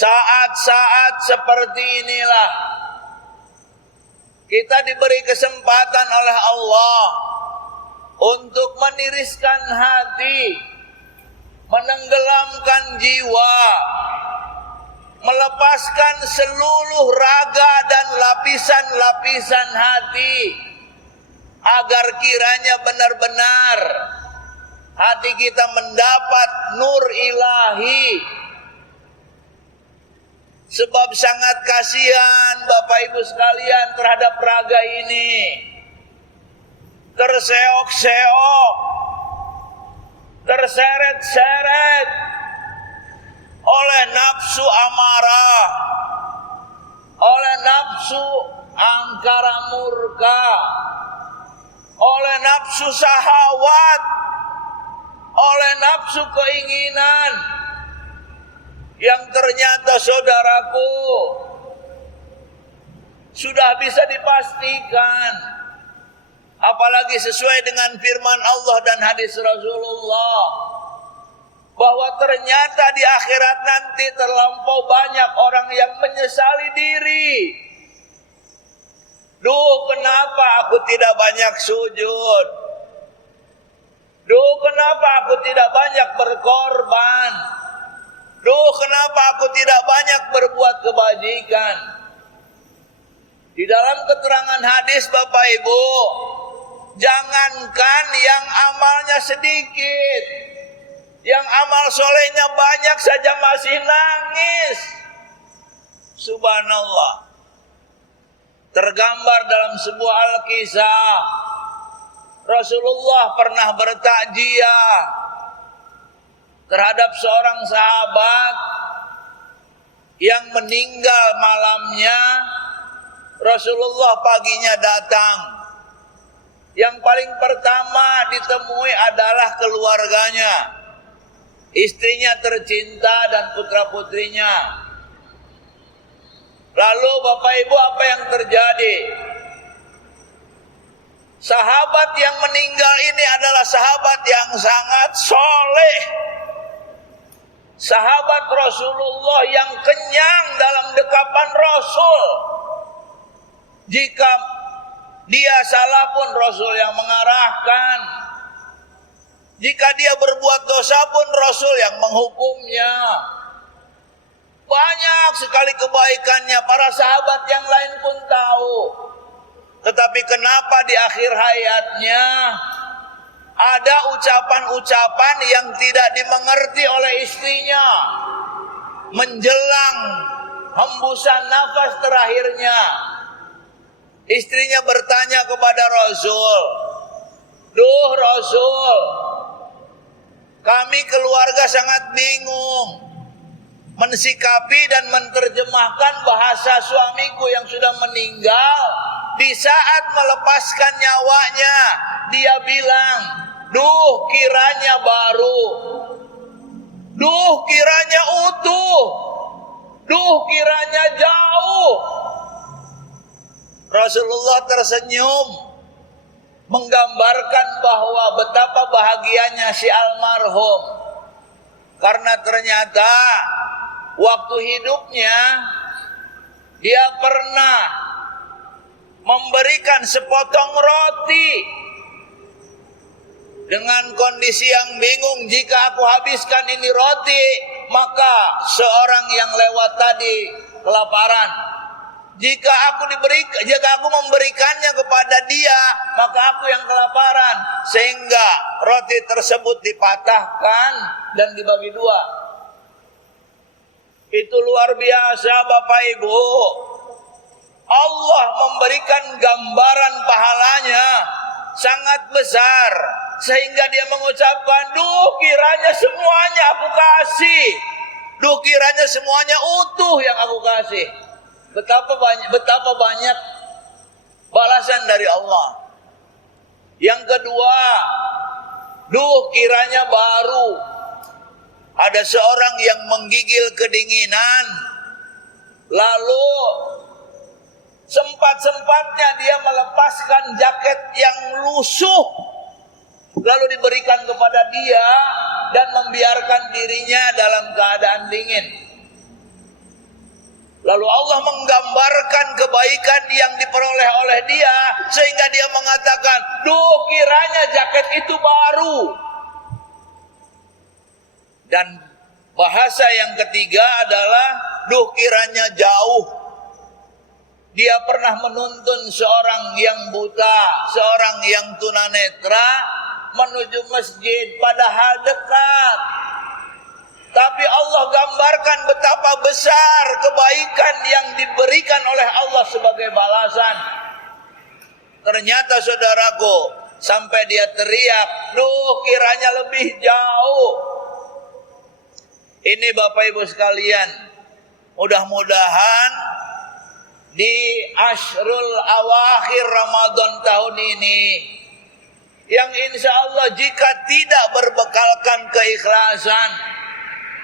Saat-saat seperti inilah kita diberi kesempatan oleh Allah untuk meniriskan hati, menenggelamkan jiwa, melepaskan seluruh raga dan lapisan-lapisan hati, agar kiranya benar-benar hati kita mendapat nur ilahi. Sebab sangat kasihan Bapak Ibu sekalian terhadap raga ini, terseok-seok, terseret-seret oleh nafsu amarah, oleh nafsu angkara murka, oleh nafsu syahwat, oleh nafsu keinginan, yang ternyata saudaraku sudah bisa dipastikan, apalagi sesuai dengan firman Allah dan hadis Rasulullah, bahwa ternyata di akhirat nanti terlampau banyak orang yang menyesali diri. Duh, kenapa aku tidak banyak sujud? Duh, kenapa aku tidak banyak berkorban? Duh, kenapa aku tidak banyak berbuat kebajikan? Di dalam keterangan hadis Bapak Ibu, jangankan yang amalnya sedikit, yang amal solehnya banyak saja masih nangis. Subhanallah. Tergambar dalam sebuah Alkisah, Rasulullah pernah bertakziah terhadap seorang sahabat yang meninggal malamnya. Rasulullah paginya datang. Yang paling pertama ditemui adalah keluarganya, istrinya tercinta dan putra-putrinya. Lalu Bapak Ibu, apa yang terjadi? Sahabat yang meninggal ini adalah sahabat yang sangat soleh, sahabat Rasulullah yang kenyang dalam dekapan Rasul. Jika dia salah pun Rasul yang mengarahkan. Jika dia berbuat dosa pun Rasul yang menghukumnya. Banyak sekali kebaikannya, para sahabat yang lain pun tahu. Tetapi kenapa di akhir hayatnya ada ucapan-ucapan yang tidak dimengerti oleh istrinya menjelang hembusan nafas terakhirnya? Istrinya bertanya kepada Rasul, "Duh Rasul, kami keluarga sangat bingung mensikapi dan menerjemahkan bahasa suamiku yang sudah meninggal. Di saat melepaskan nyawanya, dia bilang, duh kiranya baru, duh kiranya utuh, duh kiranya jauh." Rasulullah tersenyum menggambarkan bahwa betapa bahagianya si almarhum, karena ternyata waktu hidupnya dia pernah memberikan sepotong roti dengan kondisi yang bingung. Jika aku habiskan ini roti, maka seorang yang lewat tadi kelaparan. Jika aku memberikannya kepada dia, maka aku yang kelaparan. Sehingga roti tersebut dipatahkan dan dibagi dua. Itu luar biasa Bapak Ibu. Allah memberikan gambaran pahalanya sangat besar, sehingga dia mengucapkan, duh kiranya semuanya aku kasih, duh kiranya semuanya utuh yang aku kasih. Betapa banyak balasan dari Allah. Yang kedua, duh kiranya baru ada seorang yang menggigil kedinginan, lalu sempat-sempatnya dia melepaskan jaket yang lusuh, lalu diberikan kepada dia dan membiarkan dirinya dalam keadaan dingin. Lalu Allah menggambarkan kebaikan yang diperoleh oleh dia, sehingga dia mengatakan, duh kiranya jaket itu baru. Dan bahasa yang ketiga adalah, duh kiranya jauh. Dia pernah menuntun seorang yang buta, seorang yang tunanetra menuju masjid, padahal dekat. Tapi Allah gambarkan betapa besar kebaikan yang diberikan oleh Allah sebagai balasan. Ternyata saudaraku, sampai dia teriak, duh kiranya lebih jauh. Ini Bapak Ibu sekalian, mudah-mudahan di Ashrul Awakhir Ramadan tahun ini, yang insya Allah jika tidak berbekalkan keikhlasan,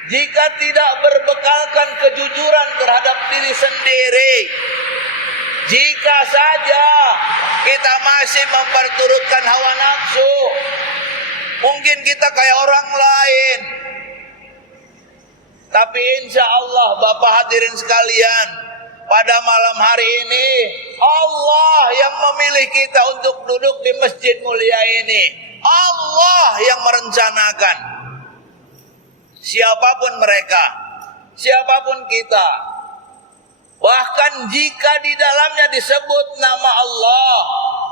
jika tidak berbekalkan kejujuran terhadap diri sendiri, jika saja kita masih memperturutkan hawa nafsu, mungkin kita kayak orang lain. Tapi insya Allah Bapak hadirin sekalian, pada malam hari ini Allah yang memilih kita untuk duduk di masjid mulia ini. Allah yang merencanakan. Siapapun mereka, siapapun kita, bahkan jika di dalamnya disebut nama Allah,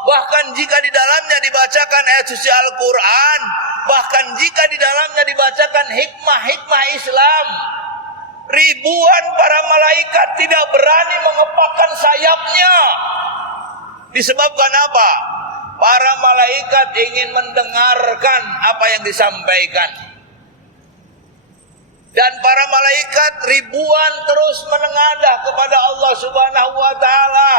bahkan jika di dalamnya dibacakan ayat suci Al-Quran, bahkan jika di dalamnya dibacakan hikmah-hikmah Islam, ribuan para malaikat tidak berani mengepakkan sayapnya. Disebabkan apa? Para malaikat ingin mendengarkan apa yang disampaikan. Dan para malaikat ribuan terus menengadah kepada Allah Subhanahu wa Ta'ala.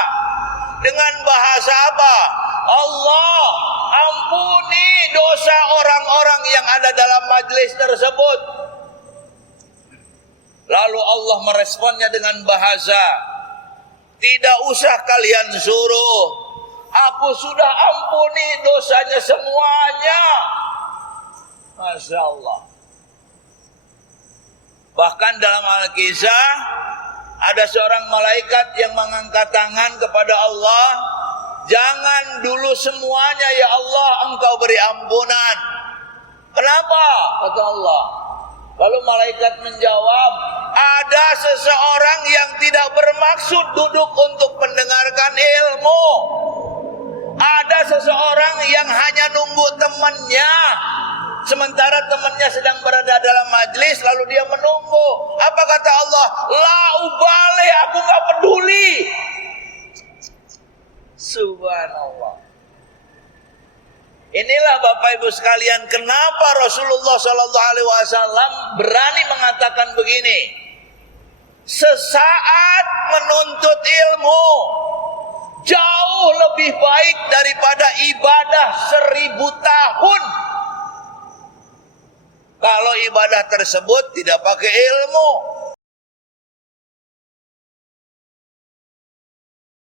Dengan bahasa apa? Allah, ampuni dosa orang-orang yang ada dalam majlis tersebut. Lalu Allah meresponnya dengan bahasa, tidak usah kalian suruh, aku sudah ampuni dosanya semuanya. Masya Allah. Bahkan dalam Al-Kisah ada seorang malaikat yang mengangkat tangan kepada Allah, jangan dulu semuanya ya Allah engkau beri ampunan. Kenapa? Kata Allah. Lalu malaikat menjawab, ada seseorang yang tidak bermaksud duduk untuk mendengarkan ilmu. Ada seseorang yang hanya nunggu temannya, sementara temannya sedang berada dalam majlis, lalu dia menunggu. Apa kata Allah? La ubali, aku gak peduli. Subhanallah. Inilah Bapak Ibu sekalian, kenapa Rasulullah SAW berani mengatakan begini. Sesaat menuntut ilmu jauh lebih baik daripada ibadah 1000 tahun. Kalau ibadah tersebut tidak pakai ilmu.